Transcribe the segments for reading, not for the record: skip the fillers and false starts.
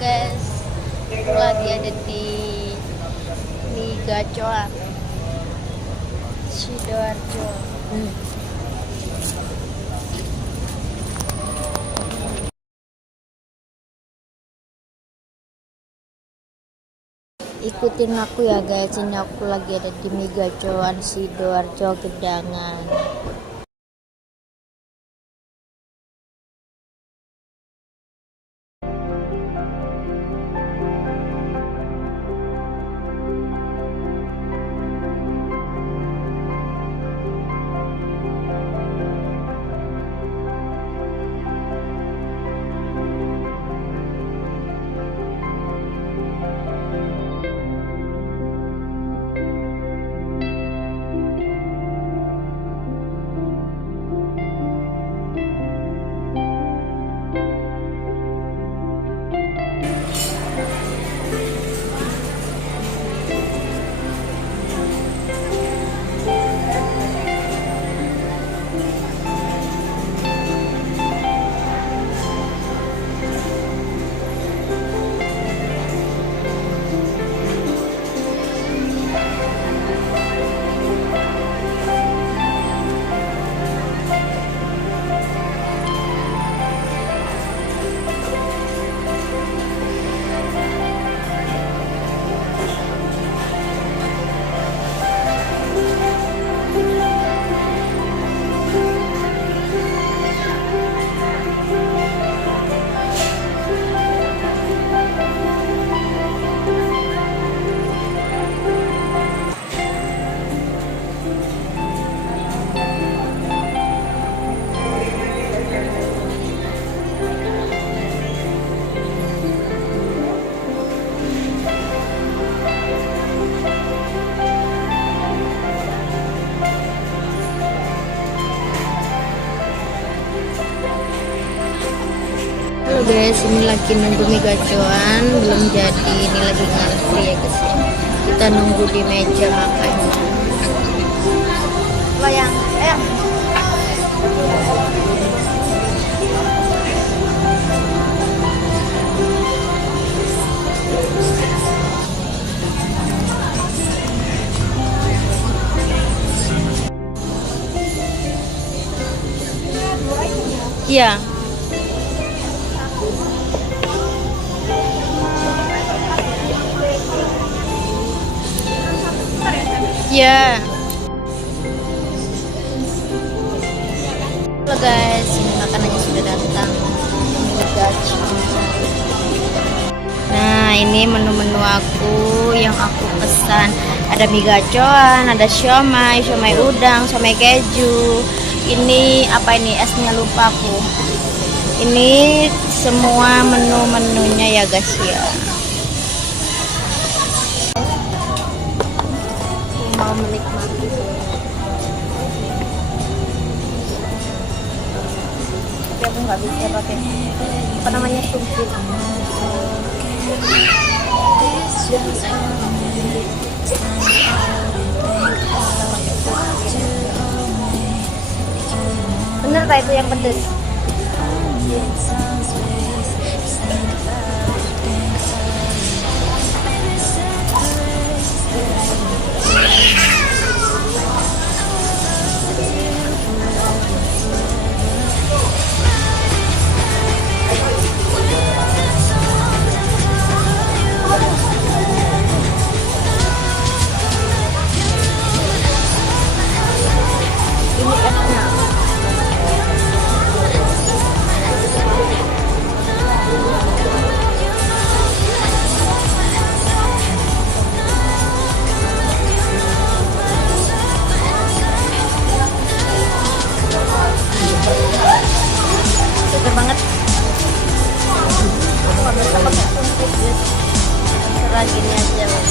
guys, aku lagi ada di Gacoan Sidoarjo. Ikutin aku ya guys, ini aku lagi ada di Gacoan Sidoarjo Gedangan. Halo guys, ini lagi nunggu mie gacoan, belum jadi, ini lagi ngantri ya guys ya. Kita nunggu di meja makannya. Bayang, iya. Ya. Halo guys, ini makanannya sudah datang. Nah, ini menu-menu aku yang aku pesan. Ada mie gacoan, ada siomay udang, siomay keju. Ini apa ini? Esnya lupa aku. Ini semua menu-menunya ya guys ya. Mau menikmati tapi aku nggak bisa pakai apa namanya sumpit. Bener pak itu yang pedes. Ini esnya. Seger banget. Aku nggak bisa pakai sumpit guys. Serah gini aja lah.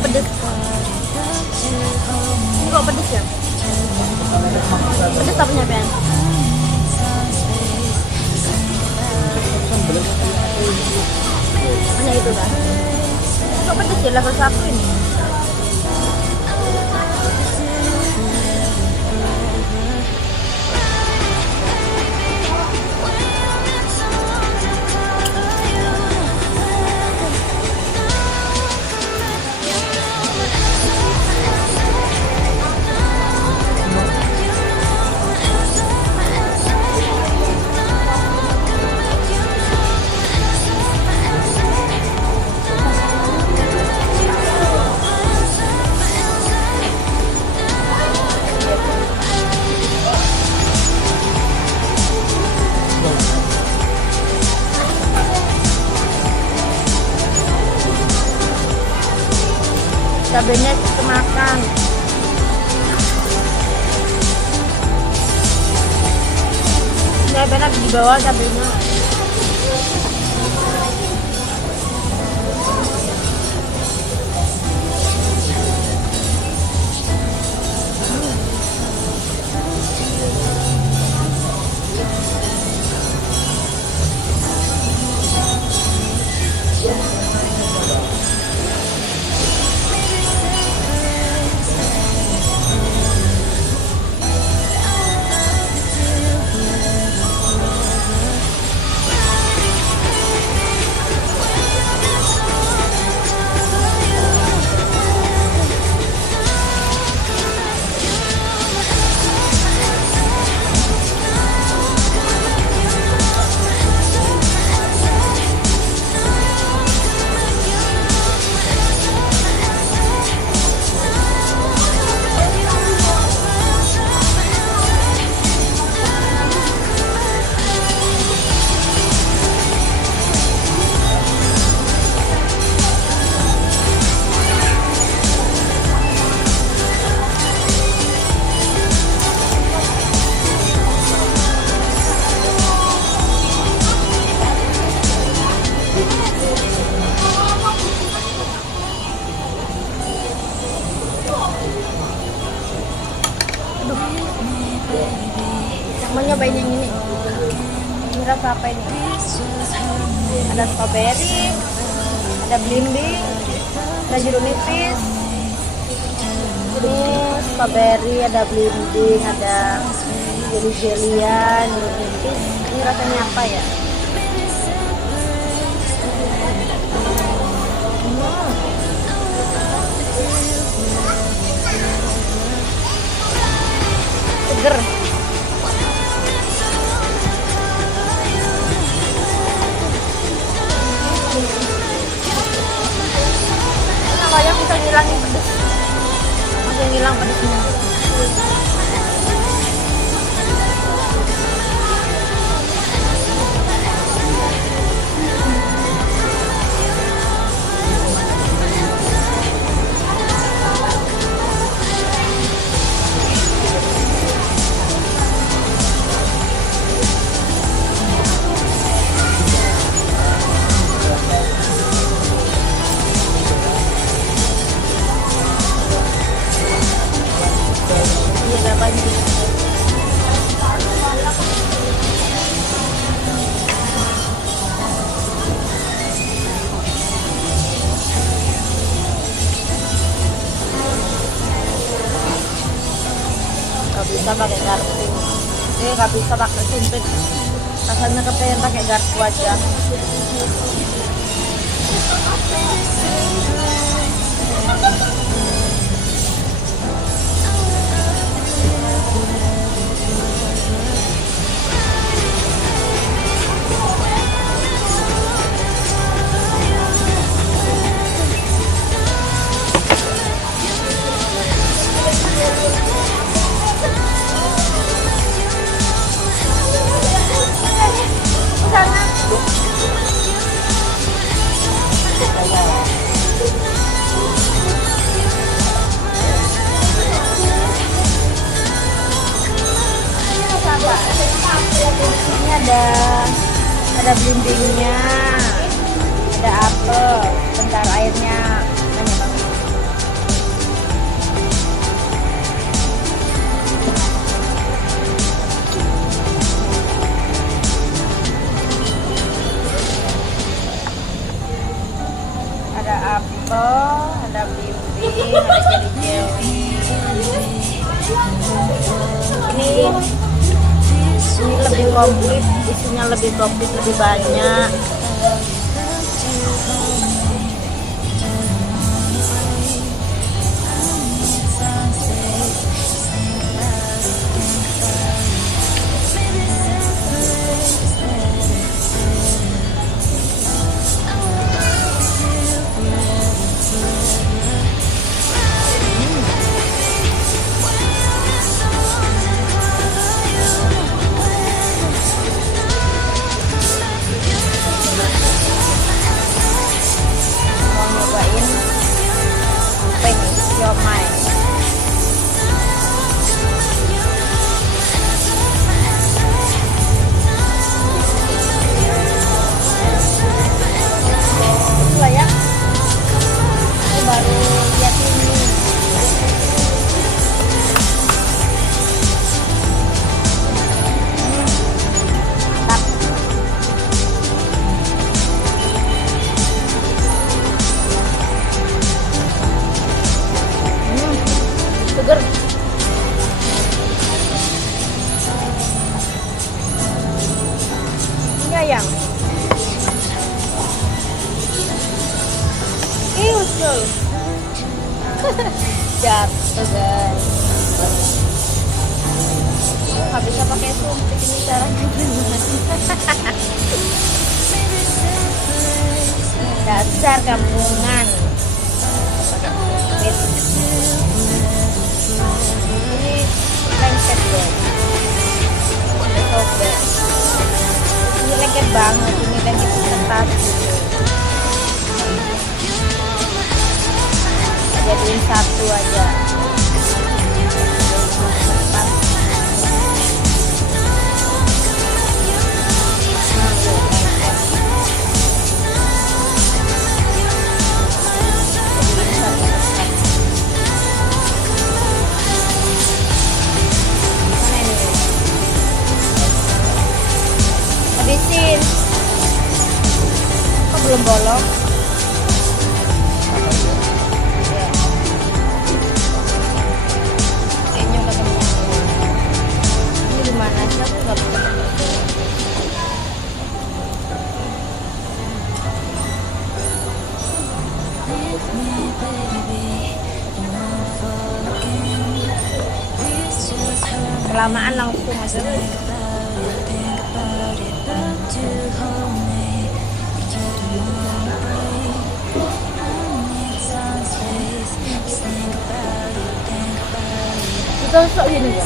nggak pedes. Ini kok pedes ya? Pedes tapi nyampaian. Hanya itu kan? Kok pedes ya level 1 ini? Cabenya kemakan. Saya benar di bawah cabenya. Mau nyobain yang ini. Ini rasa apa ini? Ada strawberry, ada belimbing, ada jeruk nipis. Ini strawberry, ada belimbing, ada jeli-jelian, jeruk nipis. Ini rasanya apa ya? Seger. Kayak bisa ngilangin pedes, langsung ngilang pedesnya. Bisa pakai garpu, nggak bisa pakai sumpit. Rasanya kepengen pakai garpu aja. ada belimbingnya, ada apel, bentar airnya banyak banget. ada gel-gel. Ini lebih komplit, isinya lebih komplit, lebih banyak. Siomay. Itulah ya. Aku baru lihat ini. Mantap. Seger. Ini ayam. Usul. Jatuh guys. Nggak bisa pakai sumpit ini caranya gimana? Dasar kampungan. Pakai sumpit. Ini lengket guys. Ada sobek. Ini lengket banget. Ini lengket ketat. Jadiin satu aja. Habisin. Kok belum bolong? Kelamaan langsung aja. Kita sok gini ya.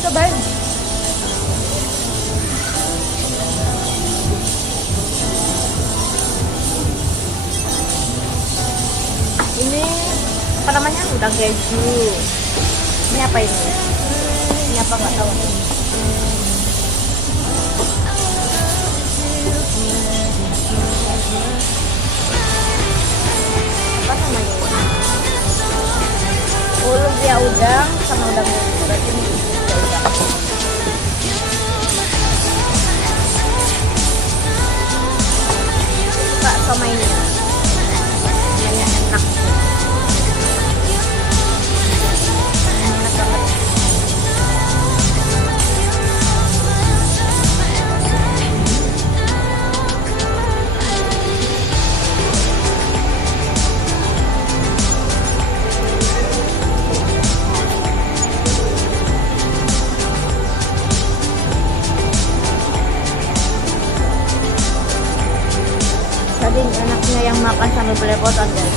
Cobain. Ini apa namanya? Udang keju. Ini apa ini? Ini apa nggak tahu. Apa namanya? Lumpia udang sama udang keju. Berarti ini lumpia udang. Suka sama ini. Ini enak. Enak banget. Saking enaknya yang makan sambil belepotan guys.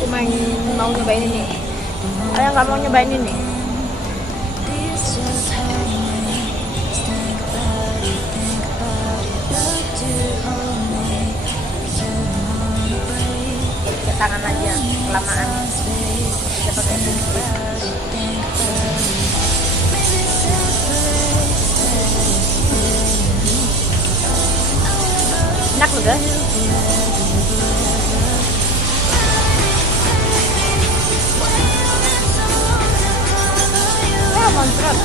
Cuma mau nyobain ini. Ada nggak mau nyobain ini? Ke tangan aja, kelamaan. Bisa pakai enak loh guys. Ya mantap.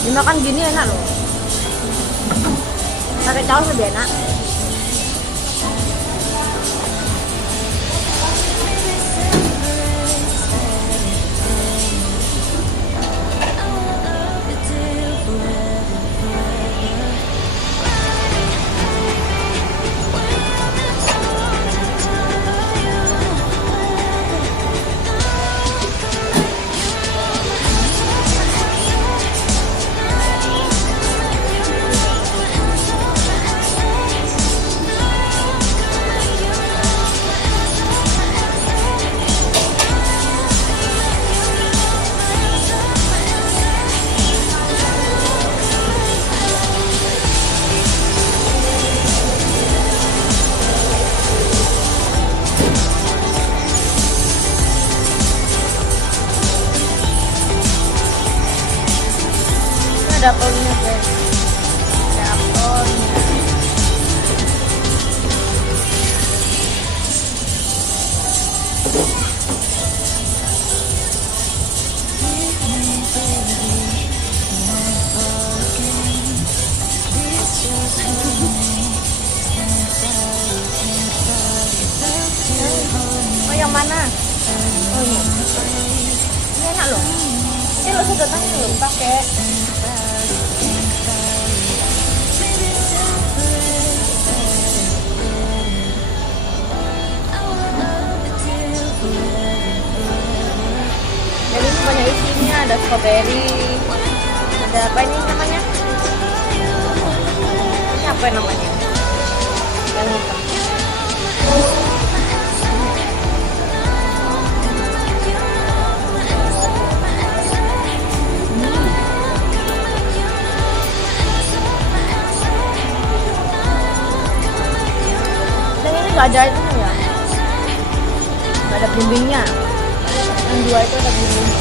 Dimakan gini enak loh. Pakai saus lebih enak. Ada apelnya guys, ada apelnya. Oh yang mana? Oh ini enak loh. Ini lo sudah tanya belum pakai. Dan ini banyak isinya, ada strawberry, ada apa ini namanya? Ini apa namanya? Yang hitam. Dan ini nggak ada itu ya? Nggak ada bumbunya. Yang dua itu ada bumbunya.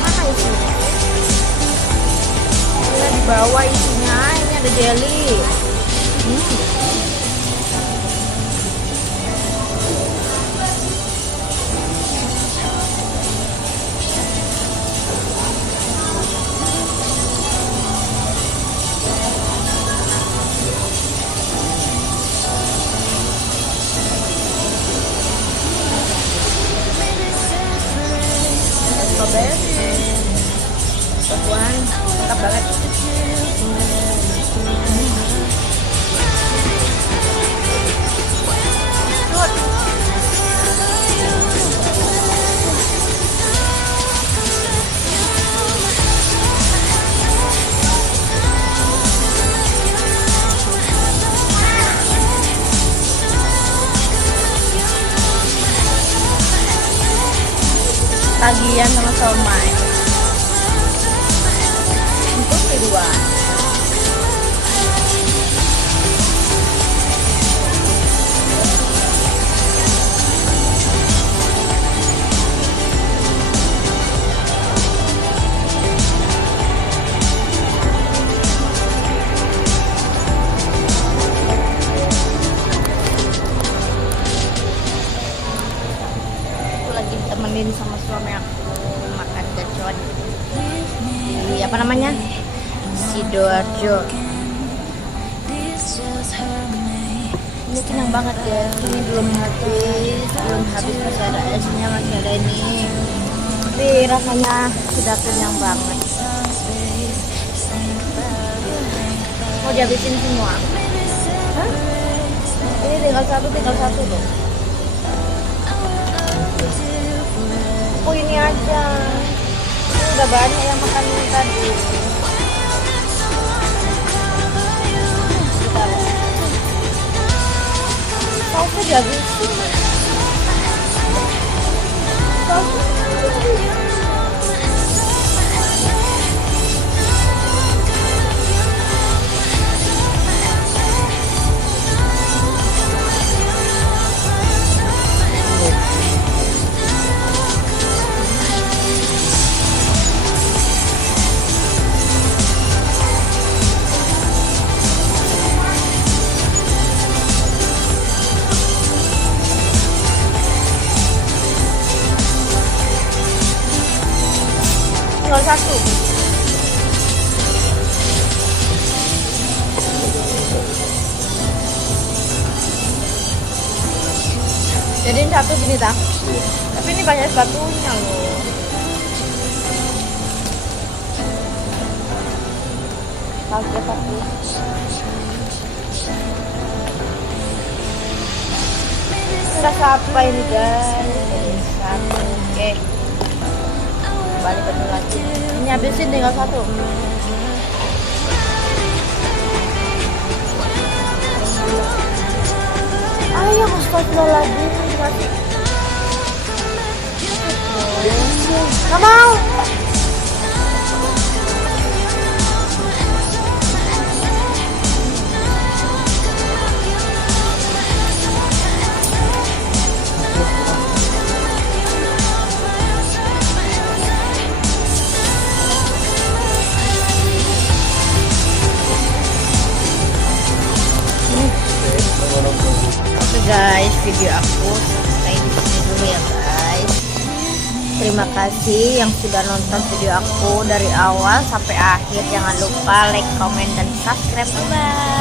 Mana isinya? Ini di bawah isinya, ini ada jelly. Strawberry, sebuah lengkap banget. tagihan sama somai untuk kedua. Lagi ditemenin sama suami aku makan gacor di apa namanya, Sidoarjo. Ini kenyang banget ya, ini belum habis masih ada esnya, masih ada ini, tapi rasanya sudah kenyang banget. Mau dihabisin semua? Hah? Ini tinggal satu loh. Oh ini aja, ini udah banyak yang makan ini tadi. Sausnya dihabisin. Tinggal satu. Jadi ini satu gini tak? Tapi ini banyak batunya loh. Oke satu. Udah sampai nih guys. Satu. Oke. Balik ke lagi. Ini habisin tinggal satu. Ayo astagfirullahaladzim. Gak mau. Oke guys, video aku sampai di sini dulu ya guys. Terima kasih yang sudah nonton video aku dari awal sampai akhir. Jangan lupa like, comment, dan subscribe. Bye bye.